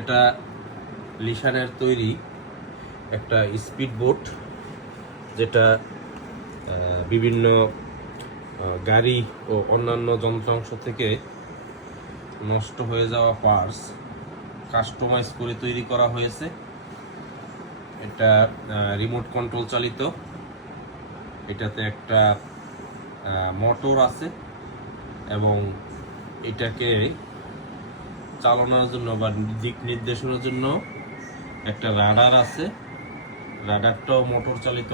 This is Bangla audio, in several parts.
এটা লিশানের তৈরি একটা স্পিড বোট, যেটা বিভিন্ন গাড়ি ও অন্যান্য যন্ত্রাংশ থেকে নষ্ট হয়ে যাওয়া পার্টস কাস্টমাইজ করে তৈরি করা হয়েছে। এটা রিমোট কন্ট্রোল চালিত। এটাতে একটা মোটর আছে এবং এটাকে চালানোর জন্য বা দিক নির্দেশনার জন্য একটা রাডার আছে। রাডারটাও মোটর চালিত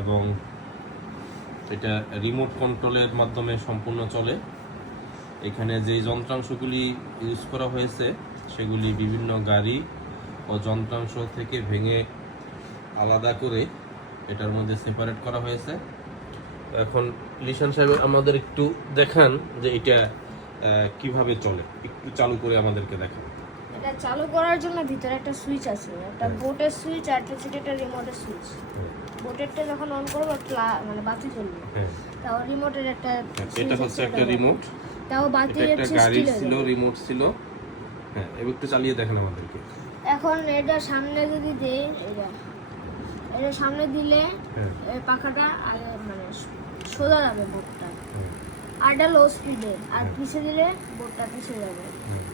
এবং এটা রিমোট কন্ট্রোলের মাধ্যমে সম্পূর্ণ চলে। এখানে যে যন্ত্রাংশগুলি ইউজ করা হয়েছে, সেগুলি বিভিন্ন গাড়ি ও যন্ত্রাংশ থেকে ভেঙে আলাদা করে এটার মধ্যে সেপারেট করা হয়েছে। এখন লিশান সাহেব আমাদের একটু দেখান যে এটা কীভাবে চলে? একটু চালু করে আমাদেরকে দেখান এটা চালু করার জন্য ভিতরে একটা সুইচ আছে। একটা হ্যাঁ। বোটের সুইচ আর একটা একটা রিমোটের সুইচ বোটেরটা যখন অন করব মানে বাতি জ্বলবে। হ্যাঁ। তাও রিমোটের একটা এটা হচ্ছে একটা রিমোট তাও বাতি একটা স্টিলের ছিল রিমোট ছিল। হ্যাঁ এবার একটু চালিয়ে দেখেন আমাদেরকে। এখন এটা সামনে যদি দেই এটা এটা সামনে দিলে হ্যাঁ। পাখাটা আগে মানে সোজা যাবে বোটটা হ্যাঁ, আর এটা লো স্পিডে আর। পিছে দিলে বোটটা পিছে যাবে। হ্যাঁ।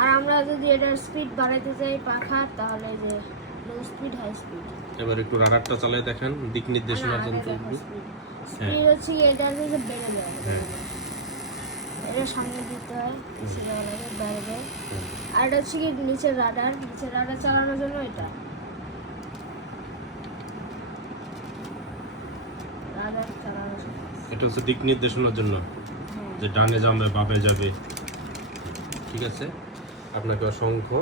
আর আমরা যদি এটার স্পিড বাড়াইতে চাই পাখা তাহলে যে লো স্পিড হাই স্পিড এবার একটু রাডারটা চালিয়ে দেখেন দিক নির্দেশনার জন্য স্পিড হচ্ছে কি এটা হচ্ছে যে বেড়ে যায় হ্যাঁ। এটা সামনে দিতে হয় লাগে বাইরে হ্যাঁ। আর এটা হচ্ছে কি নিচের রাডার। নিচের রাডার চালানোর জন্য এটা রাডার চালানোর জন্য এটা হচ্ছে দিক নির্দেশনার জন্য। যে ডানে যাবে বাপে যাবে। ঠিক আছে? আপনাকে অসংখ্য